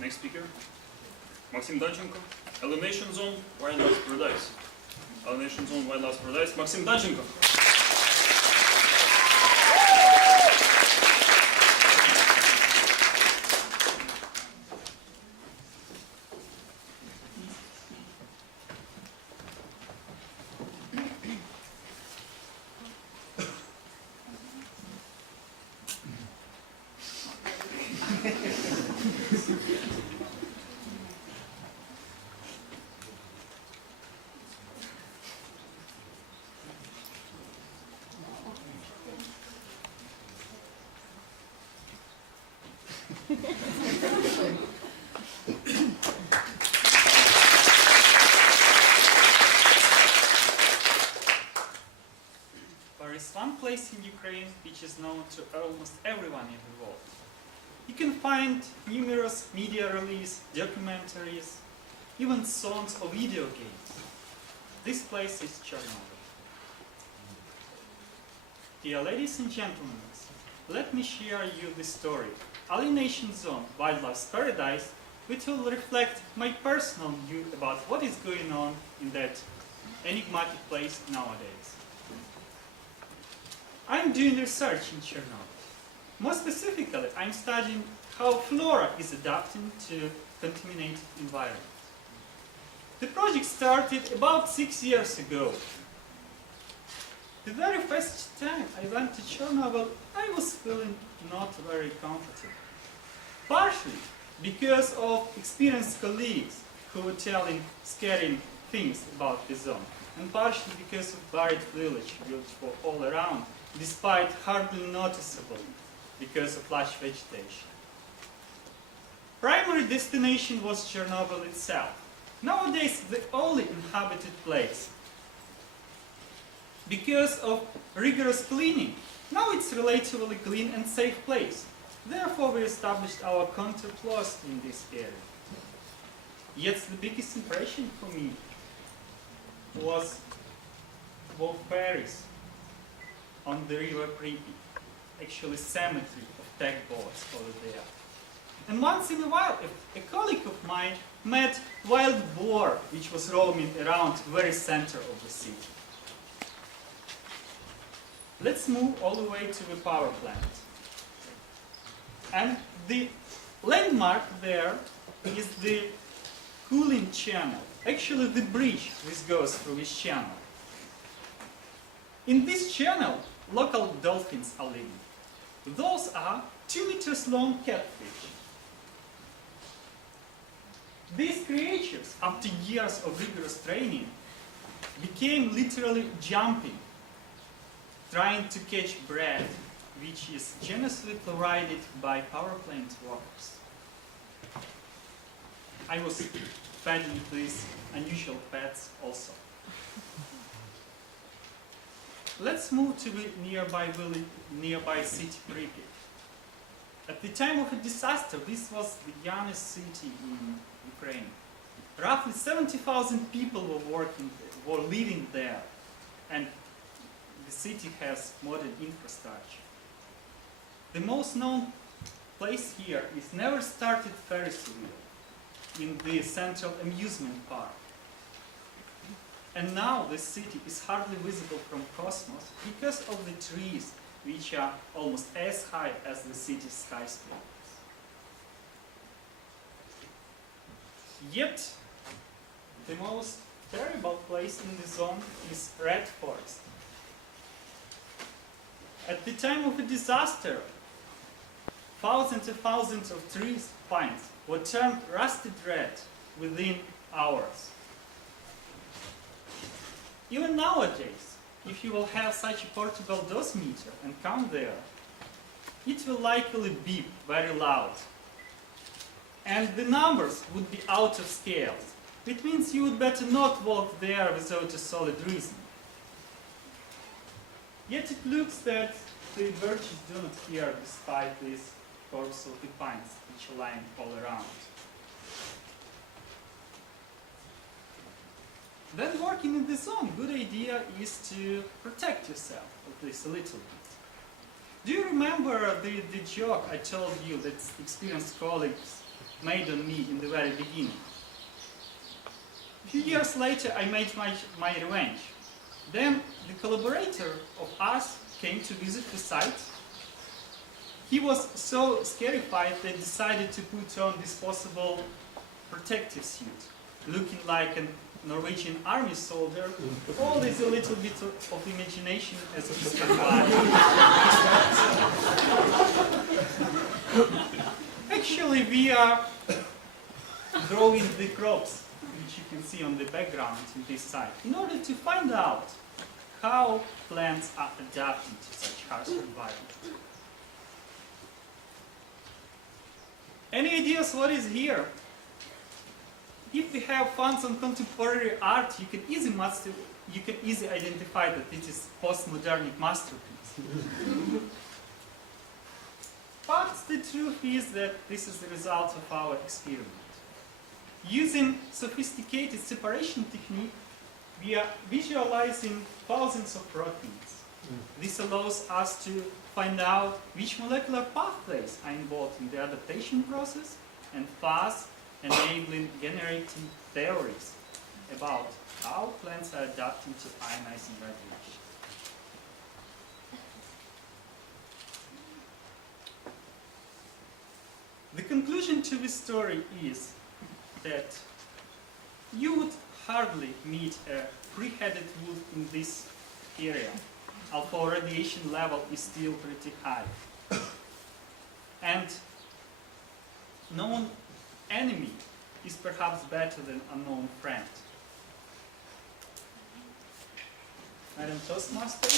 Next speaker, Maksum Danσhenko, Alienation Zone, Wildlife Paradise. Alienation Zone, Wildlife Paradise, Maksum Danσhenko. There is one place in Ukraine which is known to almost everyone in the world. You can find numerous media releases, documentaries, even songs or video games. This place is Chernobyl. Dear ladies and gentlemen, let me share you the story, Alienation Zone, Wildlife's Paradise, which will reflect my personal view about what is going on in that enigmatic place nowadays. I'm doing research in Chernobyl. More specifically, I'm studying how flora is adapting to contaminated environment. The project started about 6 years ago. The very first time I went to Chernobyl, I was feeling not very comfortable. Partially because of experienced colleagues who were telling scary things about the zone, and partially because of buried village built for all around, despite hardly noticeable because of lush vegetation. Primary destination was Chernobyl itself, nowadays the only inhabited place. Because of rigorous cleaning, now it's a relatively clean and safe place. Therefore, we established our contact post in this area. Yet the biggest impression for me was ferries on the river Pripyat, actually cemetery of tugboats over there. And once in a while, a colleague of mine met wild boar, which was roaming around the very center of the city. Let's move all the way to the power plant. And the landmark there is the cooling channel, actually the bridge which goes through this channel. In this channel, local dolphins are living. Those are 2 meters long catfish. These creatures, after years of rigorous training, became literally jumping, trying to catch bread, which is generously provided by power plant workers. I was feeding these unusual pets also. Let's move to the nearby city Pripyat. At the time of a disaster, this was the youngest city in Ukraine. Roughly 70,000 people were living there, and the city has modern infrastructure. The most known place here is never started Ferris wheel in the central amusement park. And now the city is hardly visible from cosmos because of the trees, which are almost as high as the city's skyscrapers. Yet, the most terrible place in the zone is red forest. At the time of a disaster, thousands and thousands of trees, pines, were turned rusted red within hours. Even nowadays, if you will have such a portable dosimeter and come there, it will likely beep very loud. And the numbers would be out of scale. It means you would better not walk there without a solid reason. Yet it looks that the birches do not hear despite this corpse of the pines which are lying all around. When working in the zone, good idea is to protect yourself, at least a little bit. Do you remember the joke I told you that experienced colleagues made on me in the very beginning. A few years later, I made my revenge. Then the collaborator of us came to visit the site. He was so scarified that decided to put on disposable protective suit, looking like a Norwegian army soldier. All is a little bit of imagination as a survival. Actually, we are drawing the crops, which you can see on the background in this site, in order to find out how plants are adapting to such harsh environment. Any ideas what is here? If we have funds on contemporary art, you can easily identify that it is postmodern masterpiece. But the truth is that this is the result of our experiment. Using sophisticated separation technique, we are visualizing thousands of proteins. This allows us to find out which molecular pathways are involved in the adaptation process, and thus enabling generating theories about how plants are adapting to ionizing radiation. The conclusion to this story is that you would hardly meet a three-headed wood in this area, although radiation level is still pretty high. And known enemy is perhaps better than unknown friend. Madam Toastmaster?